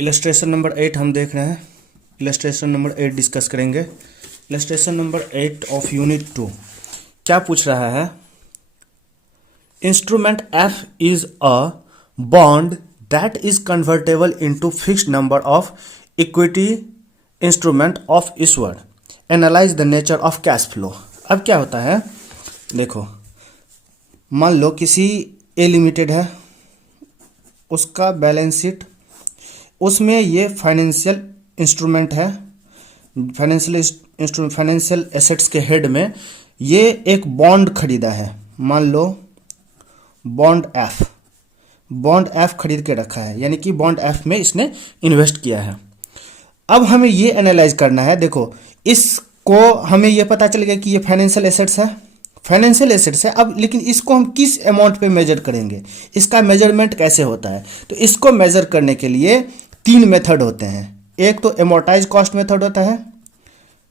Illustration number 8 हम देख रहे हैं। इलस्ट्रेशन नंबर 8 डिस्कस करेंगे। इलस्ट्रेशन नंबर 8 ऑफ यूनिट 2 क्या पूछ रहा है? Instrument F is a bond that is convertible into fixed number of equity instrument of issuer. Analyse the nature of cash flow. अब क्या होता है, देखो, मान लो किसी ए लिमिटेड है, उसका बैलेंस शीट, उसमें ये फाइनेंशियल इंस्ट्रूमेंट है, फाइनेंशियल एसेट्स के हेड में ये एक बॉन्ड खरीदा है। मान लो बॉन्ड एफ खरीद के रखा है, यानी कि बॉन्ड एफ में इसने इन्वेस्ट किया है। अब हमें ये एनालाइज करना है। देखो, इसको हमें ये पता चल गया कि ये फाइनेंशियल एसेट्स है, अब लेकिन इसको हम किस अमाउंट पे मेजर करेंगे, इसका मेजरमेंट कैसे होता है? तो इसको मेजर करने के लिए 3 मेथड होते हैं। एक तो एमोर्टाइज कॉस्ट मेथड होता है,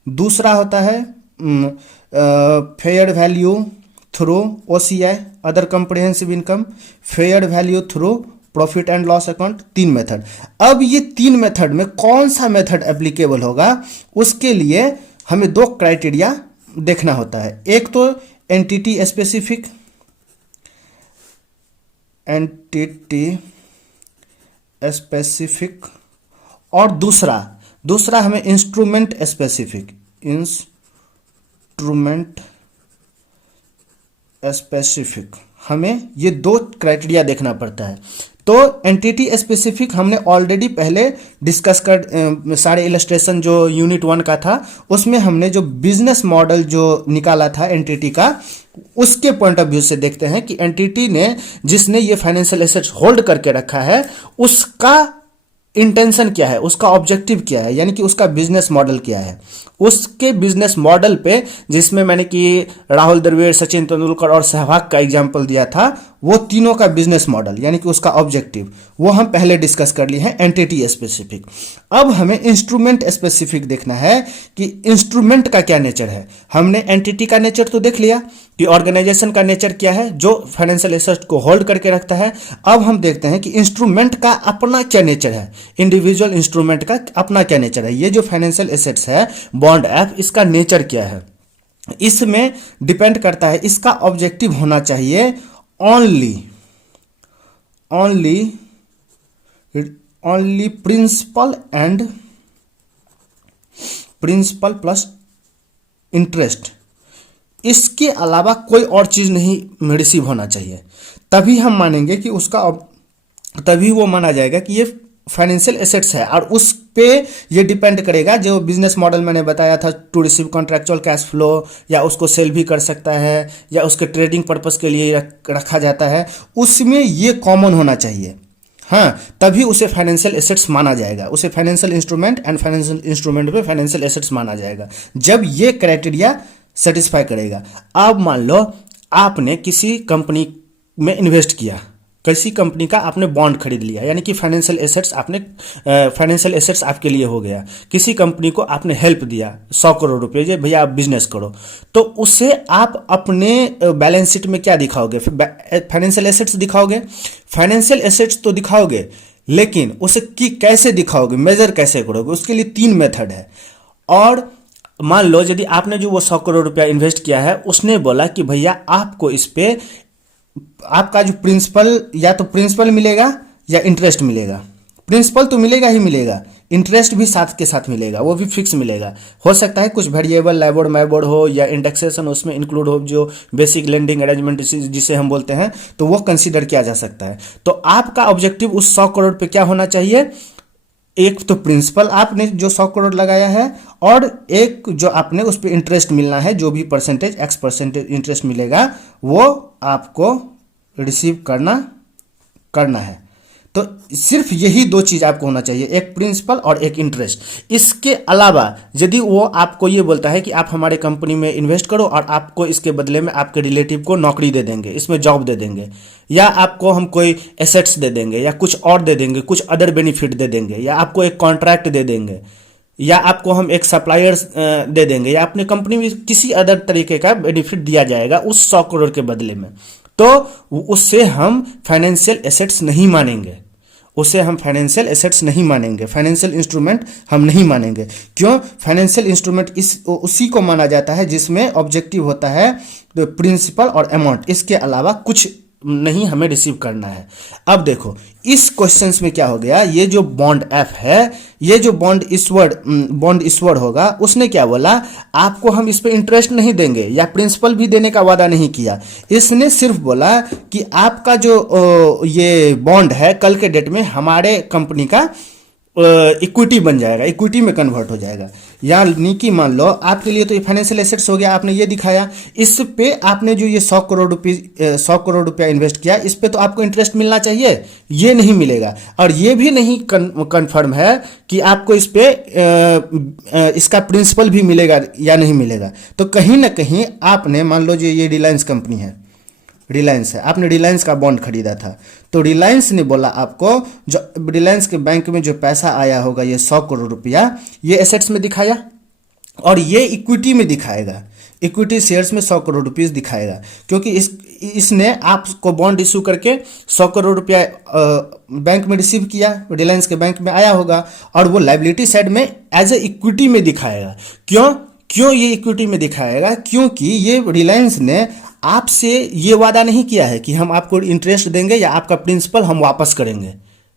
दूसरा होता है fair value through OCI other comprehensive income, fair value through profit and loss account. 3 method. अब ये 3 मेथड में कौन सा मेथड एप्लीकेबल होगा, उसके लिए हमें 2 क्राइटेरिया देखना होता है। एक तो एंटिटी स्पेसिफिक और दूसरा हमें इंस्ट्रूमेंट स्पेसिफिक हमें ये 2 क्राइटेरिया देखना पड़ता है। तो एंटिटी स्पेसिफिक हमने ऑलरेडी पहले डिस्कस कर, सारे इलस्ट्रेशन जो यूनिट 1 का था उसमें हमने जो बिजनेस मॉडल जो निकाला था एंटिटी का, उसके पॉइंट ऑफ व्यू से देखते हैं कि एंटिटी ने जिसने ये फाइनेंशियल एसेट्स होल्ड करके रखा है उसका इंटेंशन क्या है, उसका ऑब्जेक्टिव क्या है, यानी कि उसका बिजनेस मॉडल क्या है। उसके बिजनेस मॉडल पे, जिसमें मैंने कि राहुल द्रविड़, सचिन तेंदुलकर और सहवाग का एग्जांपल दिया था, वो तीनों का बिजनेस मॉडल यानी कि उसका ऑब्जेक्टिव वो हम पहले डिस्कस कर लिए हैं एंटिटी स्पेसिफिक। अब हमें इंस्ट्रूमेंट स्पेसिफिक देखना है कि इंस्ट्रूमेंट का क्या नेचर है। हमने एंटिटी का नेचर तो देख लिया कि ऑर्गेनाइजेशन का नेचर क्या है, जो फाइनेंशियल एसेट्स को होल्ड करके रखता है। अब हम देखते हैं कि इंस्ट्रूमेंट का अपना क्या नेचर है, इंडिविजुअल इंस्ट्रूमेंट का अपना क्या नेचर है। ये जो फाइनेंशियल एसेट्स है बॉन्ड एफ, इसका नेचर क्या है, इसमें डिपेंड करता है। इसका ऑब्जेक्टिव होना चाहिए ओनली प्रिंसिपल प्लस इंटरेस्ट, इसके अलावा कोई और चीज नहीं रिसीव होना चाहिए। तभी हम मानेंगे कि तभी वो माना जाएगा कि ये फाइनेंशियल एसेट्स है। और उस पे ये डिपेंड करेगा, जो बिजनेस मॉडल मैंने बताया था, to receive contractual cash flow, या उसको सेल भी कर सकता है या उसके ट्रेडिंग पर्पस के लिए रखा जाता है, उसमें ये कॉमन होना चाहिए। हाँ, तभी उसे फाइनेंशियल एसेट्स माना जाएगा, उसे financial instrument and financial instrument पे फाइनेंशियल एसेट्स माना जाएगा जब ये क्राइटेरिया सेटिस्फाई करेगा। अब मान लो आपने किसी कंपनी में इन्वेस्ट किया, किसी कंपनी का आपने बॉन्ड खरीद लिया, यानी कि फाइनेंशियल एसेट्स आपके लिए हो गया। किसी कंपनी को आपने हेल्प दिया 100 करोड़ रुपए, जे भैया आप बिजनेस करो, तो उसे आप अपने बैलेंस शीट में क्या दिखाओगे? फाइनेंशियल एसेट्स दिखाओगे। फाइनेंशियल एसेट्स तो दिखाओगे, लेकिन उसे कैसे दिखाओगे, मेजर कैसे करोगे? उसके लिए 3 मेथड है। और मान लो यदि आपने जो वो 100 करोड़ रुपया इन्वेस्ट किया है, उसने बोला कि भैया आपको इस पे आपका जो या तो प्रिंसिपल मिलेगा या इंटरेस्ट मिलेगा। प्रिंसिपल तो मिलेगा ही मिलेगा, इंटरेस्ट भी साथ के साथ मिलेगा, वो भी फिक्स मिलेगा। हो सकता है कुछ वेरिएबल लाइबोर माइबोर हो या इंडेक्सेशन उसमें इंक्लूड हो, जो बेसिक लेंडिंग अरेंजमेंट जिसे हम बोलते हैं, तो वो कंसीडर किया जा सकता है। तो आपका ऑब्जेक्टिव उस 100 करोड़ पे क्या होना चाहिए? एक तो प्रिंसिपल आपने जो 100 करोड़ लगाया है, और एक जो आपने उस पर इंटरेस्ट मिलना है, जो भी X% इंटरेस्ट मिलेगा वो आपको रिसीव करना है। तो सिर्फ यही 2 चीज आपको होना चाहिए, एक प्रिंसिपल और एक इंटरेस्ट। इसके अलावा यदि वो आपको ये बोलता है कि आप हमारे कंपनी में इन्वेस्ट करो और आपको इसके बदले में आपके रिलेटिव को नौकरी दे देंगे, इसमें जॉब दे देंगे, या आपको हम कोई एसेट्स दे देंगे, या कुछ और दे देंगे, कुछ अदर बेनिफिट दे देंगे, या आपको एक कॉन्ट्रैक्ट दे देंगे, या आपको हम एक सप्लायर्स दे देंगे, या अपने कंपनी में किसी अदर तरीके का बेनिफिट दिया जाएगा उस 100 करोड़ के बदले में, तो उससे हम फाइनेंशियल एसेट्स नहीं मानेंगे। उसे हम फाइनेंशियल एसेट्स नहीं मानेंगे, फाइनेंशियल इंस्ट्रूमेंट हम नहीं मानेंगे। क्यों? फाइनेंशियल इंस्ट्रूमेंट उसी को माना जाता है जिसमें ऑब्जेक्टिव होता है प्रिंसिपल और अमाउंट, इसके अलावा कुछ नहीं हमें रिसीव करना है। अब देखो इस क्वेश्चंस में क्या हो गया, ये जो बॉन्ड एफ है, ये जो बॉन्ड इश्यूअर्ड होगा, उसने क्या बोला, आपको हम इस पे इंटरेस्ट नहीं देंगे या प्रिंसिपल भी देने का वादा नहीं किया। इसने सिर्फ बोला कि आपका जो ये बॉन्ड है कल के डेट में हमारे कंपनी का इक्विटी बन जाएगा, इक्विटी में कन्वर्ट हो जाएगा। यानी कि मान लो आपके लिए तो ये फाइनेंशियल एसेट्स हो गया, आपने ये दिखाया, इस पे आपने जो ये 100 करोड़ रुपया इन्वेस्ट किया, इस पे तो आपको इंटरेस्ट मिलना चाहिए, ये नहीं मिलेगा। और ये भी नहीं कंफर्म है कि आपको इस पे इसका प्रिंसिपल भी मिलेगा या नहीं मिलेगा। तो कहीं ना कहीं आपने मान लो जो ये रिलायंस कंपनी है, रिलायंस है, आपने रिलायंस का बॉन्ड खरीदा था, तो रिलायंस ने बोला आपको, जो रिलायंस के बैंक में जो पैसा आया होगा ये 100 करोड़ रुपया, ये एसेट्स में दिखाया और ये इक्विटी में दिखाएगा, इक्विटी शेयर्स में 100 करोड़ रुपीस दिखाएगा, क्योंकि इसने आपको बॉन्ड इशू करके 100 करोड़ रुपया बैंक में रिसीव किया, रिलायंस के बैंक में आया होगा, और वो लाइबिलिटी साइड में एज ए इक्विटी में दिखाएगा। क्यों ये इक्विटी में दिखाएगा? क्योंकि ये रिलायंस ने आपसे ये वादा नहीं किया है कि हम आपको इंटरेस्ट देंगे या आपका प्रिंसिपल हम वापस करेंगे,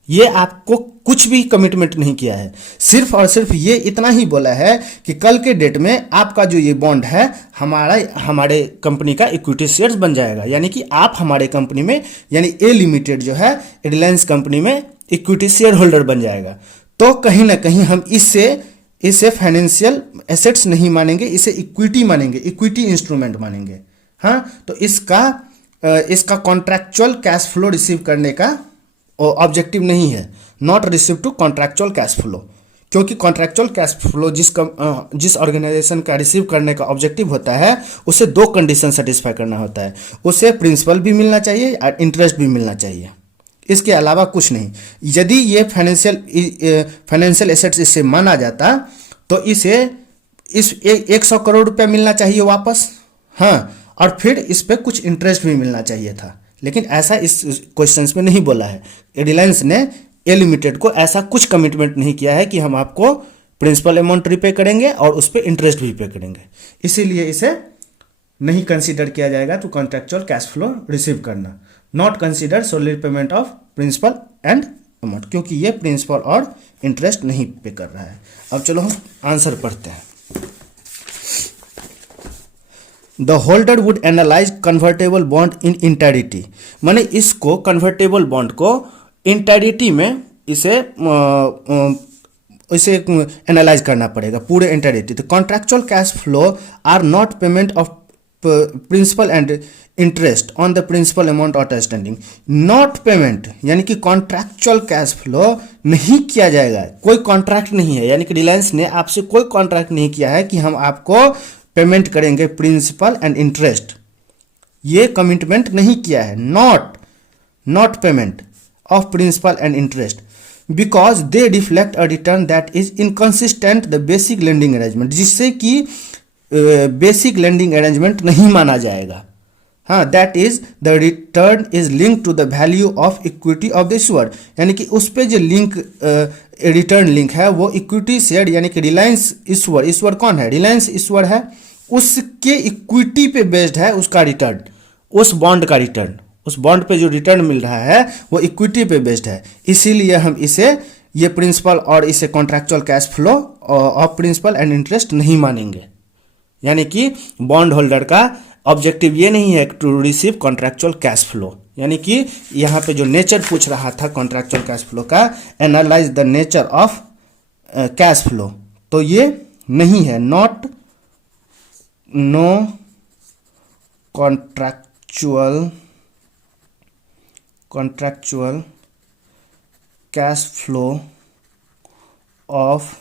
ये आपको कुछ भी कमिटमेंट नहीं किया है। सिर्फ और सिर्फ ये इतना ही बोला है कि कल के डेट में आपका जो ये बॉन्ड है हमारे कंपनी का इक्विटी शेयर्स बन जाएगा, यानी कि आप हमारे कंपनी में, यानी ए लिमिटेड जो है रिलायंस कंपनी में इक्विटी शेयर होल्डर बन जाएगा। तो कहीं ना कहीं हम इसे फाइनेंशियल एसेट्स नहीं मानेंगे, इसे इक्विटी मानेंगे, इक्विटी इंस्ट्रूमेंट मानेंगे। हाँ, तो इसका कॉन्ट्रैक्चुअल कैश फ्लो रिसीव करने का ऑब्जेक्टिव नहीं है, not receive to contractual cash flow, क्योंकि कॉन्ट्रैक्चुअल कैश फ्लो जिस ऑर्गेनाइजेशन का रिसीव करने का ऑब्जेक्टिव होता है, उसे 2 कंडीशन सेटिस्फाई करना होता है, उसे प्रिंसिपल भी मिलना चाहिए और इंटरेस्ट भी मिलना चाहिए, इसके अलावा कुछ नहीं। यदि ये फाइनेंशियल एसेट्स इससे माना जाता तो इसे 100 करोड़ रुपया मिलना चाहिए वापस, हाँ, और फिर इस पे कुछ इंटरेस्ट भी मिलना चाहिए था, लेकिन ऐसा इस क्वेश्चंस में नहीं बोला है। रिलायंस ने ए लिमिटेड को ऐसा कुछ कमिटमेंट नहीं किया है कि हम आपको प्रिंसिपल अमाउंट रिपे करेंगे और उस पर इंटरेस्ट भी पे करेंगे, इसीलिए इसे नहीं कंसीडर किया जाएगा to contractual cash flow receive करना, not consider solely payment of principal and amount, क्योंकि ये प्रिंसिपल और इंटरेस्ट नहीं पे कर रहा है। अब चलो हम आंसर पढ़ते हैं। The holder would analyse convertible bond in entirety, माने इसको कन्वर्टेबल बॉन्ड को इंटायरिटी में इसे एनालाइज करना पड़ेगा, पूरे इंटायरिटी। तो contractual cash flow are not payment of principal and interest on the principal amount outstanding, not payment यानी कि कॉन्ट्रैक्चुअल कैश फ्लो नहीं किया जाएगा, कोई कॉन्ट्रैक्ट नहीं है, यानी कि रिलायंस ने आपसे कोई कॉन्ट्रैक्ट नहीं किया है कि हम आपको पेमेंट करेंगे प्रिंसिपल एंड इंटरेस्ट, ये कमिटमेंट नहीं किया है, not payment of principal and interest, because they reflect a return that is inconsistent the basic lending arrangement, जिससे कि बेसिक लेंडिंग अरेंजमेंट नहीं माना जाएगा। हाँ, that is the return is link to the value of equity of the issuer, यानी कि उस पे जो रिटर्न लिंक है वो इक्विटी शेयर, यानी कि रिलायंस इश्यूअर कौन है, रिलायंस इश्यूअर है, उसके इक्विटी पे बेस्ड है उसका रिटर्न, उस बॉन्ड का रिटर्न, उस बॉन्ड पे जो रिटर्न मिल रहा है वो इक्विटी पे बेस्ड है, इसीलिए हम इसे ये प्रिंसिपल और इसे contractual cash flow of principal and interest नहीं मानेंगे। यानी कि बॉन्ड होल्डर का ऑब्जेक्टिव ये नहीं है to receive contractual cash flow, यानी कि यहाँ पे जो नेचर पूछ रहा था कॉन्ट्रैक्चुअल कैश फ्लो का, analyse the nature of cash flow, तो ये नहीं है, no contractual cash flow of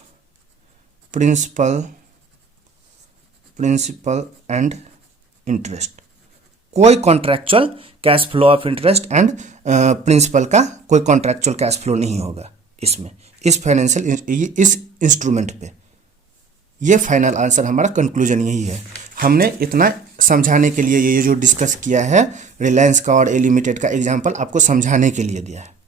principal and interest, कोई contractual cash flow of interest and principal का कोई कॉन्ट्रैक्चुअल कैश फ्लो नहीं होगा इसमें, इस फाइनेंशियल इस इंस्ट्रूमेंट पे। ये फाइनल आंसर हमारा कंक्लूजन यही है। हमने इतना समझाने के लिए ये जो डिस्कस किया है रिलायंस का और ए लिमिटेड का एग्जांपल आपको समझाने के लिए दिया है।